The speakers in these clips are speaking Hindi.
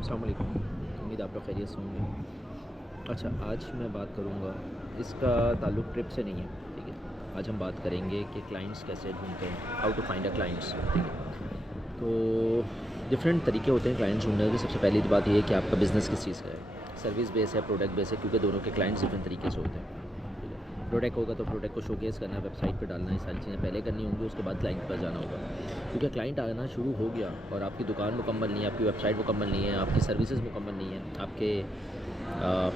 अस्सलाम वालेकुम। उम्मीद आप लोग खैरियत से होंगे। अच्छा, आज मैं बात करूँगा, इसका ताल्लुक़ ट्रिप से नहीं है, ठीक है। आज हम बात करेंगे कि क्लाइंट्स कैसे ढूँढते हैं, how to find a clients, ठीक है। तो डिफरेंट तरीके होते हैं क्लाइंट्स ढूँढने के। सबसे पहली तो बात ये है कि आपका बिज़नेस किस चीज़ का है, सर्विस बेस है, प्रोडक्ट बेस है, क्योंकि दोनों के क्लाइंट्स डिफरेंट तरीके से होते हैं, ठीक है। प्रोडक्ट होगा तो प्रोडक्ट को शोकेस करना है, वेबसाइट पे डालना है, ये सारी चीज़ें पहले करनी होंगी, उसके बाद क्लाइंट पर जाना होगा। क्योंकि क्लाइंट आना शुरू हो गया और आपकी दुकान मुकम्मल नहीं है, आपकी वेबसाइट मुकम्मल नहीं है, आपकी सर्विसेज मुकम्मल नहीं है, आपके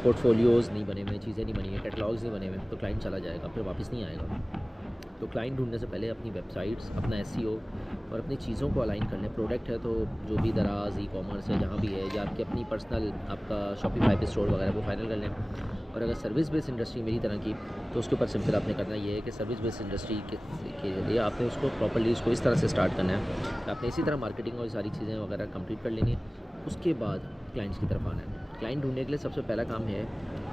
पोर्टफोलियोज़ नहीं बने हुए, चीज़ें नहीं बनी हैं, कैटलॉग्स नहीं बने हुए, तो क्लाइंट चला जाएगा, फिर वापस नहीं आएगा। तो क्लाइंट ढूंढने से पहले अपनी वेबसाइट्स, अपना एसईओ और अपनी चीज़ों को अलाइन कर लें। प्रोडक्ट है तो जो भी दराज ई कॉमर्स है जहाँ भी है, या आपकी अपनी पर्सनल आपका शॉपिफाई पे स्टोर वगैरह, वो फाइनल कर लें। और अगर सर्विस बेस्ड इंडस्ट्री मेरी तरह की, तो उसके ऊपर सिंपल आपने करना ये है कि सर्विस बेस्ड इंडस्ट्री के लिए आपने उसको प्रॉपर्ली उसको इस तरह से स्टार्ट करना है कि आपने इसी तरह मार्केटिंग और सारी चीज़ें वगैरह कंप्लीट कर लेनी है। उसके बाद क्लाइंट्स की तरफ आना है। क्लाइंट ढूंढने के लिए सबसे पहला काम है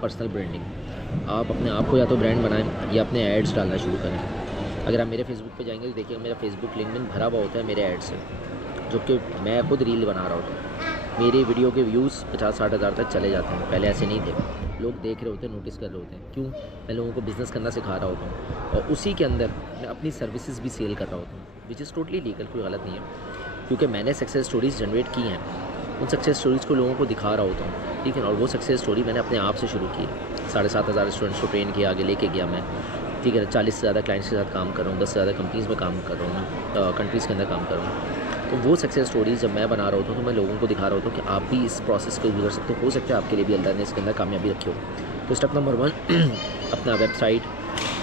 पर्सनल ब्रांडिंग। आप अपने आप को या तो ब्रांड बनाएं या अपने एड्स डालना शुरू करें। अगर आप मेरे फेसबुक पे जाएंगे तो देखिएगा मेरा फेसबुक लिंक्डइन भरा हुआ होता है मेरे ऐड से, जो कि मैं खुद रील बना रहा होता हूँ। मेरे वीडियो के व्यूज़ 50-60 हज़ार तक चले जाते हैं। पहले ऐसे नहीं थे, लोग देख रहे होते हैं, नोटिस कर रहे होते हैं। क्यों? मैं लोगों को बिज़नेस करना सिखा रहा होता हूँ और उसी के अंदर मैं अपनी सर्विसेज भी सेल कर रहा होता हूँ, विच इज़ टोटली लीगल, कोई गलत नहीं है। क्योंकि मैंने सक्सेस स्टोरीज़ जनरेट की हैं, उन सक्सेस स्टोरीज़ को लोगों को दिखा रहा होता हूँ, ठीक है। और वो सक्सेस स्टोरी मैंने अपने आप से शुरू की। 7,500 स्टूडेंट्स को ट्रेन किया, आगे लेके गया मैं, ठीक है। 40 से ज़्यादा क्लाइंट्स के साथ काम कर रहा हूँ, 10 से ज़्यादा कंपनीज़ में काम कर रहा हूँ, कंट्रीज़ के अंदर काम कर रहा हूँ। तो वो सक्सेस स्टोरीज़ जब मैं बना रहा होता हूँ तो मैं लोगों को दिखा रहा होता हूँ कि आप भी इस प्रोसेस को गुजर सकते हो सकता है आपके लिए भी अल्लाह ने इसके अंदर कामयाबी रखी हो। तो स्टेप नंबर 1 अपना वेबसाइट,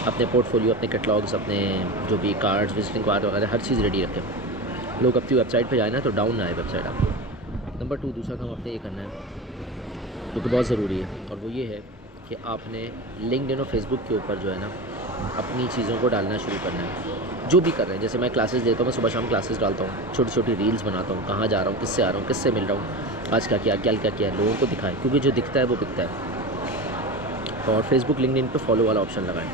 अपने पोर्टफोलियो, अपने कैटलॉग्स, अपने जो भी कार्ड्स, विजिटिंग कार्ड वगैरह हर चीज़ रेडी रखें। लोग अपनी वेबसाइट पर जाए ना तो डाउन ना आए वेबसाइट आपकी। नंबर 2 दूसरा काम आपने ये करना है जो कि बहुत ज़रूरी है, और वो ये है कि आपने लिंक्डइन और फेसबुक के ऊपर जो है ना अपनी चीज़ों को डालना शुरू करना है। जो भी कर रहे हैं, जैसे मैं क्लासेस देता हूँ, मैं सुबह शाम क्लासेस डालता हूँ, छोटी छोटी रील्स बनाता हूँ, कहाँ जा रहा हूँ, किससे आ रहा हूँ, किससे मिल रहा हूँ, आज क्या किया, कल क्या किया, लोगों को दिखाएं, क्योंकि जो दिखता है वो बिकता है। और फेसबुक लिंक्डइन पे फॉलो वाला ऑप्शन लगाएं।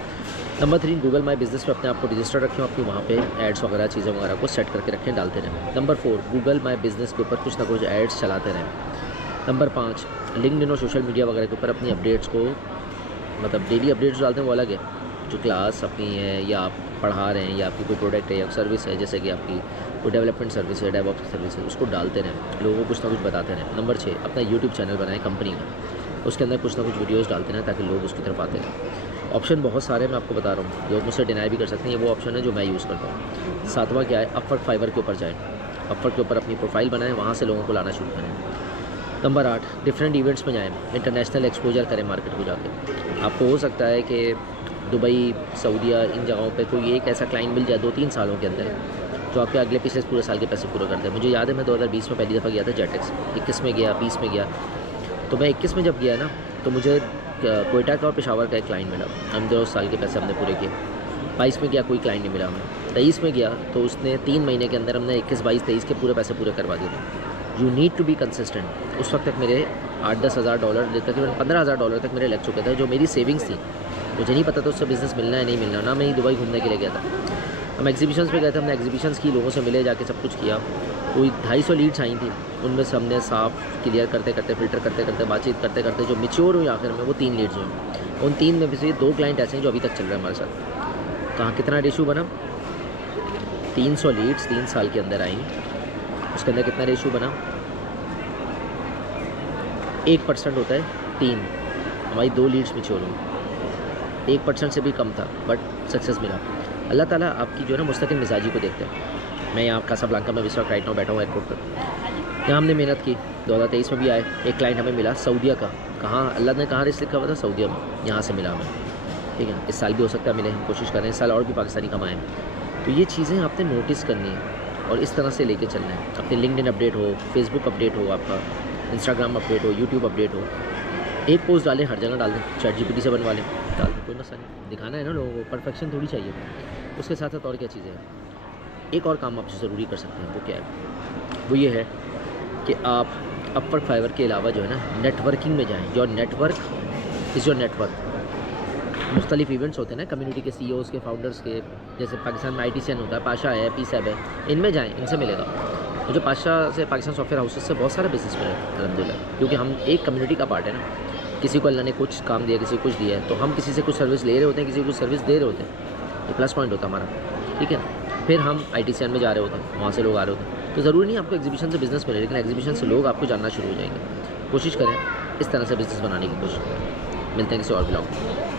नंबर 3 गूगल माई बिज़नेस पे अपने आप को रजिस्टर रखें, अपनी वहाँ पे एड्स वगैरह चीज़ें वगैरह को सेट करके रखें, डालते रहें। नंबर 4 गूगल माई बिज़नेस के ऊपर कुछ ना कुछ एड्स चलाते रहें। नंबर 5 लिंक्डइन और सोशल मीडिया वगैरह के ऊपर अपनी अपडेट्स को, मतलब डेली अपडेट्स डालते हैं, वो अलग है। जो क्लास अपनी है या आप पढ़ा रहे हैं या आपकी कोई प्रोडक्ट है या सर्विस है, जैसे कि आपकी कोई डेवलपमेंट सर्विस है, डेवऑप्स सर्विस है, उसको डालते रहें, लोगों को कुछ ना कुछ बताते रहें। नंबर 6 अपना यूट्यूब चैनल बनाएं कंपनी का, उसके अंदर कुछ ना कुछ वीडियोज़ डालते रहें ताकि लोग उसकी तरफ आते रहें। ऑप्शन बहुत सारे मैं आपको बता रहा हूँ, लोग मुझसे डिनाई भी कर सकते हैं, ये वो ऑप्शन है जो मैं यूज़ करता हूँ। 7वां क्या है, अपवर्क फाइवर के ऊपर जाएँ, अपवर्क के ऊपर अपनी प्रोफाइल बनाएं, वहाँ से लोगों को लाना शुरू करें। नंबर 8 डिफरेंट इवेंट्स में जाएँ, इंटरनेशनल एक्सपोजर करें मार्केट को जाके। आपको हो सकता है कि दुबई, सऊदीया, इन जगहों पे कोई एक ऐसा क्लाइंट मिल जाए 2-3 सालों के अंदर, जो आपके अगले पिछले पूरे साल के पैसे पूरे कर दे। मुझे याद है मैं 2020 में पहली दफ़ा गया था जेटेक्स, 21 में गया, 20 में गया। तो मैं 21 में जब गया ना, तो मुझे क्वेटा का और पेशावर का एक क्लाइंट मिला, हम 2 साल के पैसे हमने पूरे किए। 22 में गया, कोई क्लाइंट नहीं मिला हमें। 23 में गया तो उसने 3 महीने के अंदर हमने 21, 22, 23 के पूरे पैसे पूरे करवा दिए थे। You need to be consistent. उस वक्त तक मेरे $8-10 हज़ार, तकरीबन $15,000 तक मेरे लग चुके थे, जो मेरी सेविंग्स थी। मुझे नहीं पता था उससे बिज़नेस मिलना है नहीं मिलना, ना मैं दुबई घूमने के लिए गया था। हम एग्जीबिशंस पे गए थे, हमने एग्जीबिशंस की, लोगों से मिले, जाके सब कुछ किया। कोई 250 लीड्स आई थी, उनमें से हमने साफ क्लियर करते करते, फिल्टर करते करते, बातचीत करते करते जो मैच्योर हुई आखिर में, वो 3 लीड्स हुई। उन 3 में से 2 क्लाइंट ऐसे हैं जो अभी तक चल रहे हैं हमारे साथ। कहाँ कितना रेशो बना, 300 लीड्स 3 साल के अंदर आई, उसके अंदर कितना रेशो बना, 1% होता है 3, हमारी 2 लीड्स मैच्योर हुई। 1% से भी कम था बट सक्सेस मिला। अल्लाह ताला आपकी जो है ना मुस्तकिल मिजाजी को देखते हैं। मैं यहाँ कासाब्लांका में इस वक्त राइट नाउ बैठा हूँ एयरपोर्ट पर। यहाँ हमने मेहनत की, 2023 में भी आए, एक क्लाइंट हमें मिला सऊदीया का। कहाँ अल्लाह ने कहाँ रिस्क लिखा हुआ था, सऊदीया में, यहाँ से मिला हमें, ठीक है। इस साल भी हो सकता है मिले, हम कोशिश कर रहे हैं इस साल और भी पाकिस्तानी कमाएँ। तो ये चीज़ें आपने नोटिस करनी है और इस तरह से लेके चलना है। अपने लिंक्डइन अपडेट हो, फेसबुक अपडेट हो, आपका इंस्टाग्राम अपडेट हो, यूट्यूब अपडेट हो, एक पोस्ट डालें, हर जगह डाल दें, ChatGPT से बनवा लें, डाल दें, कोई मसला नहीं। दिखाना है ना लोगों को, परफेक्शन थोड़ी चाहिए। उसके साथ साथ और क्या चीज़ें हैं, एक और काम आप ज़रूरी कर सकते हैं, वो क्या है, वो ये है कि आप अपवर्क फाइवर के अलावा जो है ना नेटवर्किंग में जाएँ। Your network is your network. मुख्तलिफ इवेंट्स होते हैं ना कम्युनिटी के, CEOs के, फाउंडर्स के, जैसे पाकिस्तान में ITCN होता है, पाशा है, PSAB है, इनमें जाएँ, इनसे मिलेगा। मुझे पातशाह से, पाकिस्तान सॉफ्टवेयर हाउसेस से बहुत सारा बिज़नेस मिला है अल्हम्दुलिल्लाह, क्योंकि हम एक कम्युनिटी का पार्ट है ना। किसी को अल्लाह ने कुछ काम दिया, किसी को कुछ दिया है, तो हम किसी से कुछ सर्विस ले रहे होते हैं, किसी को कुछ सर्विस दे रहे होते हैं, ये प्लस पॉइंट होता है हमारा, ठीक है ना। फिर हम ITCN में जा रहे होते हैं, वहाँ से लोग आ रहे होते हैं, तो ज़रूरी नहीं आपको एग्जीबिशन से बिज़नेस मिले, लेकिन एग्जीबिशन से लोग आपको जानना शुरू हो जाएंगे। कोशिश करें इस तरह से बिज़नेस बनाने की कोशिश करें। मिलते हैं किसी और ब्लॉग में।